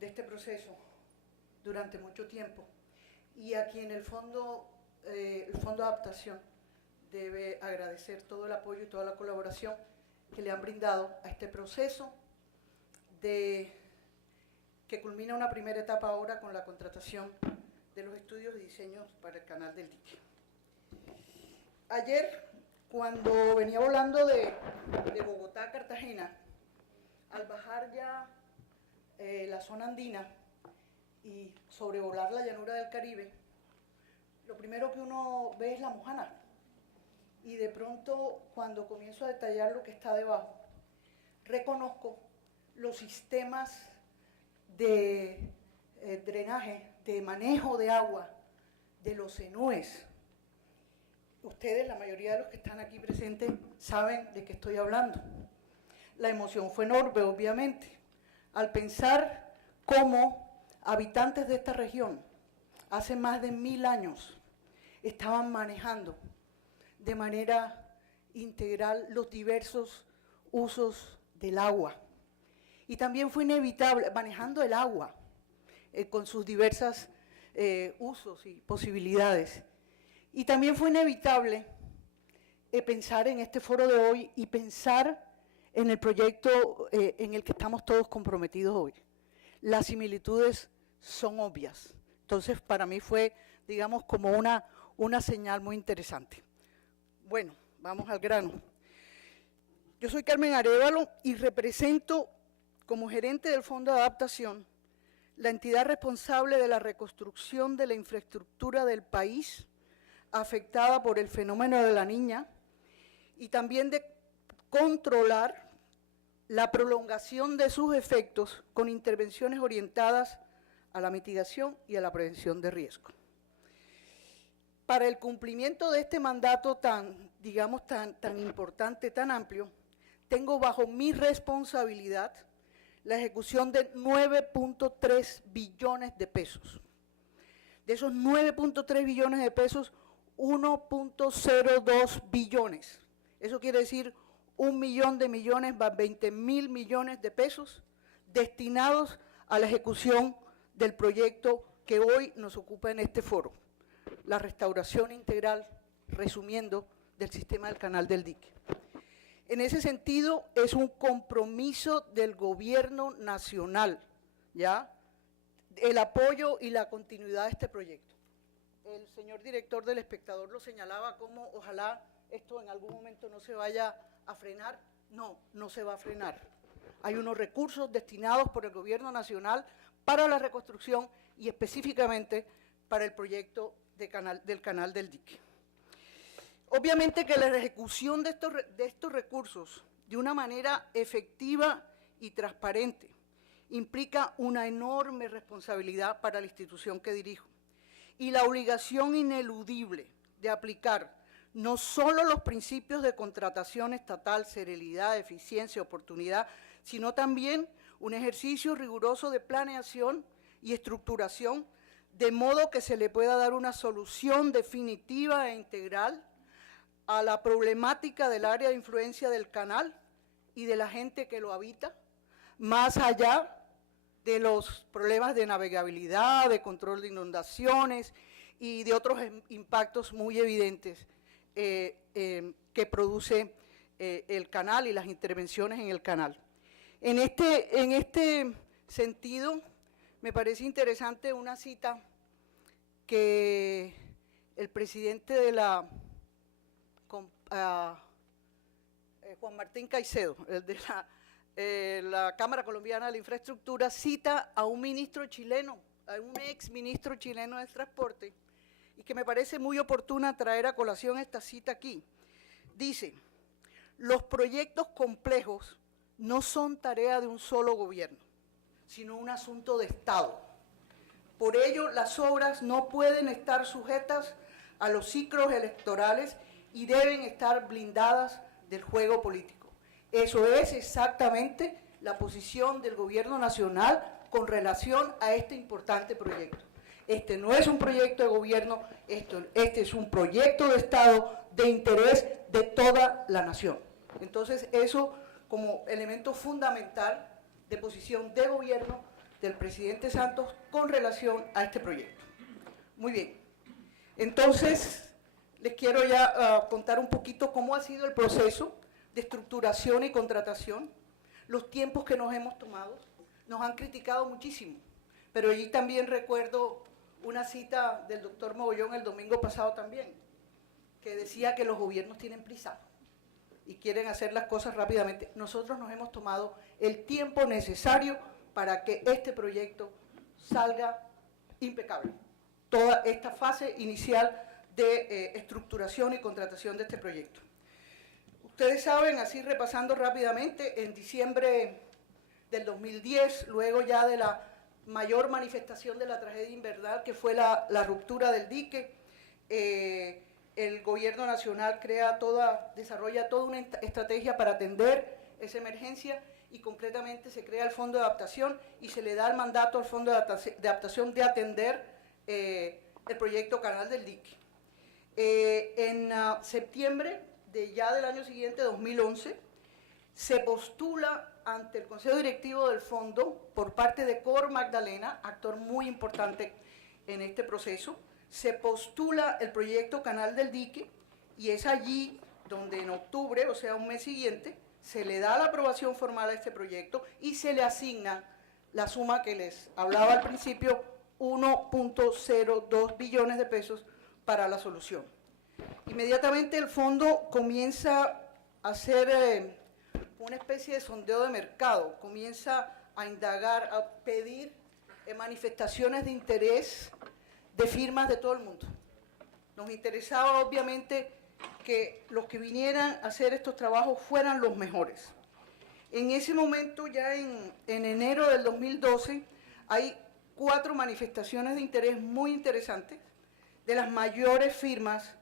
de este proceso durante mucho tiempo y a quien el Fondo de Adaptación debe agradecer todo el apoyo y toda la colaboración que le han brindado a este proceso que culmina una primera etapa ahora con la contratación de los estudios y diseños para el Canal del Dique. Ayer, cuando venía volando de Bogotá a Cartagena, al bajar ya la zona andina y sobrevolar la llanura del Caribe, lo primero que uno ve es la Mojana. Y de pronto, cuando comienzo a detallar lo que está debajo, reconozco los sistemas de drenaje, de manejo de agua, de los cenúes. Ustedes, la mayoría de los que están aquí presentes, saben de qué estoy hablando. La emoción fue enorme, obviamente, al pensar cómo habitantes de esta región, hace más de 1000 años, estaban manejando de manera integral los diversos usos del agua. Y también fue inevitable, manejando el agua, con sus diversos usos y posibilidades. Y también fue inevitable pensar en este foro de hoy y pensar en el proyecto en el que estamos todos comprometidos hoy. Las similitudes son obvias. Entonces, para mí fue, digamos, como una señal muy interesante. Bueno, vamos al grano. Yo soy Carmen Arévalo y represento como gerente del Fondo de Adaptación la entidad responsable de la reconstrucción de la infraestructura del país afectada por el fenómeno de la Niña y también de controlar la prolongación de sus efectos con intervenciones orientadas a la mitigación y a la prevención de riesgo. Para el cumplimiento de este mandato tan importante, tan amplio, tengo bajo mi responsabilidad la ejecución de 9.3 billones de pesos. De esos 9.3 billones de pesos, 1.02 billones. Eso quiere decir 1 millón de millones más 20.000 millones de pesos destinados a la ejecución del proyecto que hoy nos ocupa en este foro, la restauración integral, resumiendo, del sistema del Canal del Dique. En ese sentido, es un compromiso del gobierno nacional, ¿ya?, el apoyo y la continuidad de este proyecto. El señor director del Espectador lo señalaba como ojalá esto en algún momento no se vaya a frenar. No, no se va a frenar. Hay unos recursos destinados por el gobierno nacional para la reconstrucción y específicamente para el proyecto del Canal del Dique. Obviamente que la ejecución de estos recursos de una manera efectiva y transparente implica una enorme responsabilidad para la institución que dirijo y la obligación ineludible de aplicar no solo los principios de contratación estatal, celeridad, eficiencia, oportunidad, sino también un ejercicio riguroso de planeación y estructuración, de modo que se le pueda dar una solución definitiva e integral a la problemática del área de influencia del canal y de la gente que lo habita, más allá de los problemas de navegabilidad, de control de inundaciones y de otros impactos muy evidentes que produce el canal y las intervenciones en el canal. En este sentido, me parece interesante una cita que el presidente de Juan Martín Caicedo, el de la Cámara Colombiana de la Infraestructura, cita a un ministro chileno, a un ex ministro chileno de Transporte, y que me parece muy oportuna traer a colación esta cita aquí. Dice: los proyectos complejos no son tarea de un solo gobierno, sino un asunto de Estado. Por ello, las obras no pueden estar sujetas a los ciclos electorales y deben estar blindadas del juego político. Eso es exactamente la posición del gobierno nacional con relación a este importante proyecto. Este no es un proyecto de gobierno, este es un proyecto de Estado de interés de toda la nación. Entonces, eso como elemento fundamental de posición de gobierno del presidente Santos con relación a este proyecto. Muy bien, entonces les quiero ya contar un poquito cómo ha sido el proceso de estructuración y contratación, los tiempos que nos hemos tomado. Nos han criticado muchísimo, pero allí también recuerdo una cita del doctor Mogollón el domingo pasado también, que decía que los gobiernos tienen prisa y quieren hacer las cosas rápidamente. Nosotros nos hemos tomado el tiempo necesario para que este proyecto salga impecable. Toda esta fase inicial de estructuración y contratación de este proyecto. Ustedes saben, así repasando rápidamente, en diciembre del 2010, luego ya de la mayor manifestación de la tragedia invernal, que fue la ruptura del dique, el gobierno nacional desarrolla toda una estrategia para atender esa emergencia y concretamente se crea el Fondo de Adaptación y se le da el mandato al Fondo de Adaptación de atender el proyecto Canal del Dique. En septiembre del año siguiente, 2011, se postula ante el Consejo Directivo del Fondo por parte de Cor Magdalena, actor muy importante en este proceso, se postula el proyecto Canal del Dique y es allí donde en octubre, o sea, un mes siguiente, se le da la aprobación formal a este proyecto y se le asigna la suma que les hablaba al principio, 1.02 billones de pesos para la solución. Inmediatamente el fondo comienza a hacer una especie de sondeo de mercado, comienza a indagar, a pedir manifestaciones de interés de firmas de todo el mundo. Nos interesaba obviamente que los que vinieran a hacer estos trabajos fueran los mejores. En ese momento, ya en enero del 2012, hay 4 manifestaciones de interés muy interesantes de las mayores firmas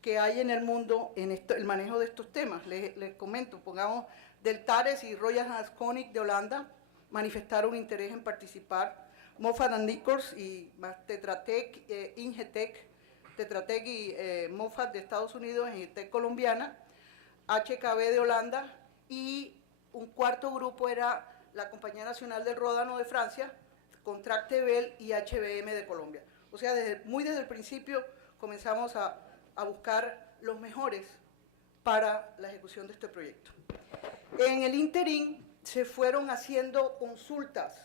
que hay en el mundo en el manejo de estos temas. Les comento, pongamos, Del Tares y Royal Haskoning de Holanda manifestaron interés en participar, Moffat & Nichols y Tetra Tech, Ingetech, Tetra Tech y Moffat de Estados Unidos, Ingetech colombiana, HKB de Holanda, y un cuarto grupo era la Compañía Nacional del Ródano de Francia, Contractebel y HBM de Colombia. O sea, muy desde el principio comenzamos a buscar los mejores para la ejecución de este proyecto. En el interín se fueron haciendo consultas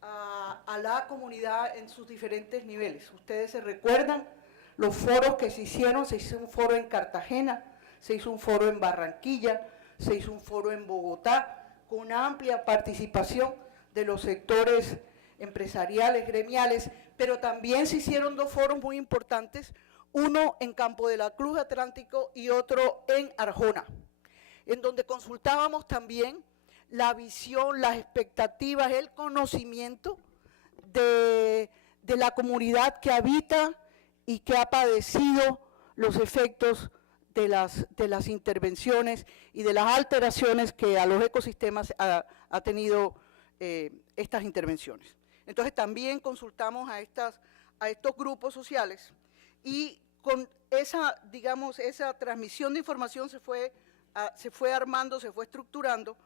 a la comunidad en sus diferentes niveles. Ustedes se recuerdan los foros que se hizo un foro en Cartagena, se hizo un foro en Barranquilla, se hizo un foro en Bogotá, con amplia participación de los sectores empresariales, gremiales, pero también se hicieron 2 foros muy importantes, uno en Campo de la Cruz Atlántico y otro en Arjona, en donde consultábamos también la visión, las expectativas, el conocimiento de la comunidad que habita y que ha padecido los efectos de las intervenciones y de las alteraciones que a los ecosistemas ha tenido estas intervenciones. Entonces también consultamos a estos grupos sociales y con esa, digamos, esa transmisión de información se fue armando, se fue estructurando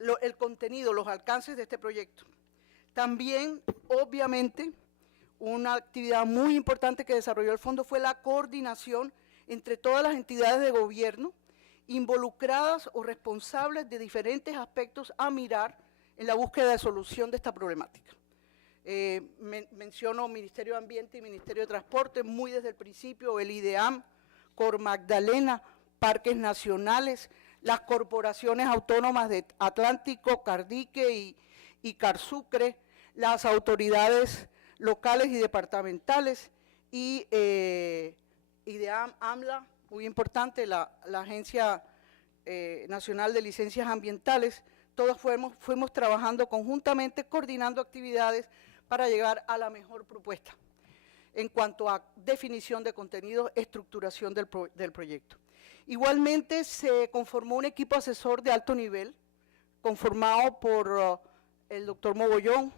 el contenido, los alcances de este proyecto. También, obviamente, una actividad muy importante que desarrolló el fondo fue la coordinación entre todas las entidades de gobierno involucradas o responsables de diferentes aspectos a mirar en la búsqueda de solución de esta problemática. Menciono Ministerio de Ambiente y Ministerio de Transporte, muy desde el principio, el IDEAM, Cor Magdalena, Parques Nacionales, las corporaciones autónomas de Atlántico, Cardique y Carsucre, las autoridades locales y departamentales, y IDEAM, AMLA, muy importante, la Agencia Nacional de Licencias Ambientales. Todos fuimos trabajando conjuntamente, coordinando actividades para llegar a la mejor propuesta en cuanto a definición de contenido, estructuración del proyecto. Igualmente se conformó un equipo asesor de alto nivel, conformado por el doctor Mogollón,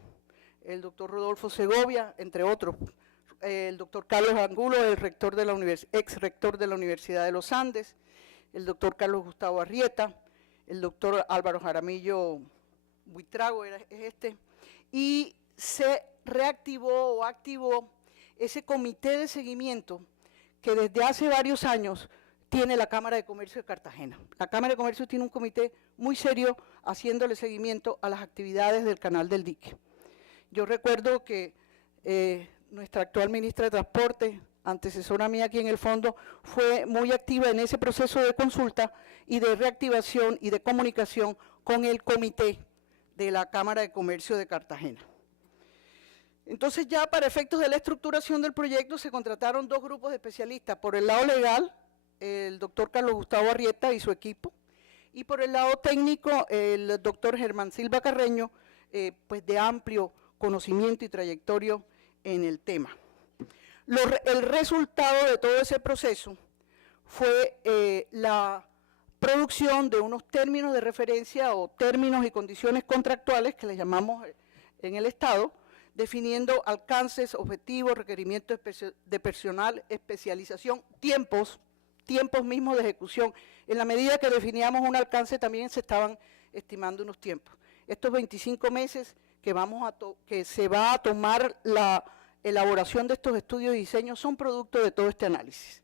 el doctor Rodolfo Segovia, entre otros, el doctor Carlos Angulo, el rector de la ex rector de la Universidad de los Andes, el doctor Carlos Gustavo Arrieta, el doctor Álvaro Jaramillo Buitrago es este, y se reactivó o activó ese comité de seguimiento que desde hace varios años tiene la Cámara de Comercio de Cartagena. La Cámara de Comercio tiene un comité muy serio haciéndole seguimiento a las actividades del Canal del Dique. Yo recuerdo que nuestra actual ministra de Transporte, antecesora mía aquí en el fondo, fue muy activa en ese proceso de consulta y de reactivación y de comunicación con el comité de la Cámara de Comercio de Cartagena. Entonces ya para efectos de la estructuración del proyecto se contrataron dos grupos de especialistas, por el lado legal, el doctor Carlos Gustavo Arrieta y su equipo, y por el lado técnico, el doctor Germán Silva Carreño, pues de amplio conocimiento y trayectoria en el tema. El resultado de todo ese proceso fue la producción de unos términos de referencia o términos y condiciones contractuales que les llamamos en el Estado, definiendo alcances, objetivos, requerimientos de personal, especialización, tiempos mismos de ejecución. En la medida que definíamos un alcance también se estaban estimando unos tiempos. Estos 25 meses que se va a tomar la elaboración de estos estudios y diseños son producto de todo este análisis.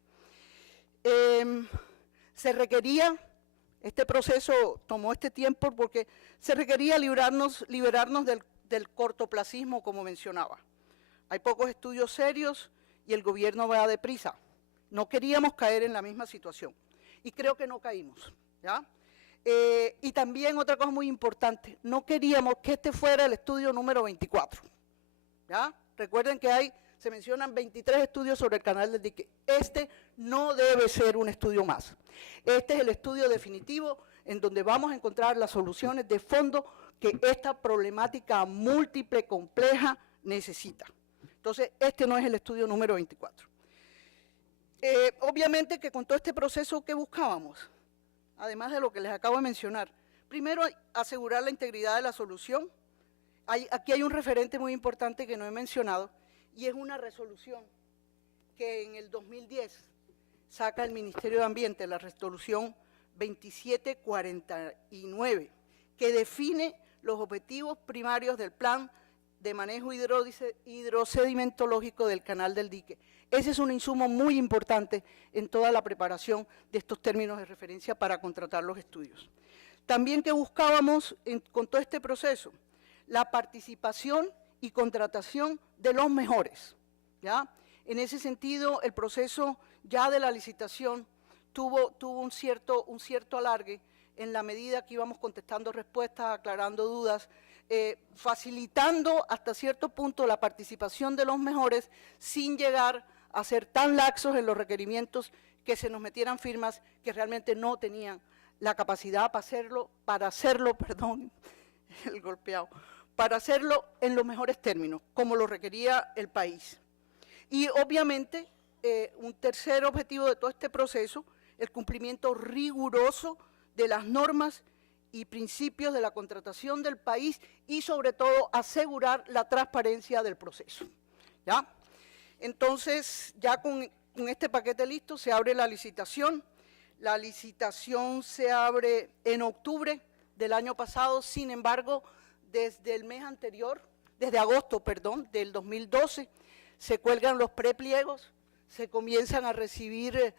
Se requería, este proceso tomó este tiempo porque se requería liberarnos del cortoplacismo, como mencionaba. Hay pocos estudios serios y el gobierno va deprisa. No queríamos caer en la misma situación y creo que no caímos, ¿ya? Y también otra cosa muy importante, no queríamos que este fuera el estudio número 24, ¿ya? Recuerden que se mencionan 23 estudios sobre el Canal del Dique. Este no debe ser un estudio más. Este es el estudio definitivo en donde vamos a encontrar las soluciones de fondo que esta problemática múltiple, compleja, necesita. Entonces, este no es el estudio número 24. Obviamente que con todo este proceso que buscábamos, además de lo que les acabo de mencionar, primero asegurar la integridad de la solución. Aquí hay un referente muy importante que no he mencionado, y es una resolución que en el 2010 saca el Ministerio de Ambiente, la resolución 2749, que define los objetivos primarios del plan de manejo hidrosedimentológico del Canal del Dique. Ese es un insumo muy importante en toda la preparación de estos términos de referencia para contratar los estudios. También que buscábamos con todo este proceso la participación y contratación de los mejores, ¿ya? En ese sentido, el proceso ya de la licitación tuvo un cierto alargue en la medida que íbamos contestando respuestas, aclarando dudas, facilitando hasta cierto punto la participación de los mejores sin llegar a ser tan laxos en los requerimientos que se nos metieran firmas que realmente no tenían la capacidad para hacerlo, el golpeado, para hacerlo en los mejores términos, como lo requería el país. Y obviamente, un tercer objetivo de todo este proceso, el cumplimiento riguroso de las normas y principios de la contratación del país y sobre todo asegurar la transparencia del proceso, ¿ya? Entonces, ya con este paquete listo, se abre la licitación. La licitación se abre en octubre del año pasado, sin embargo, desde el mes anterior, desde agosto, del 2012, se cuelgan los prepliegos, se comienzan a recibir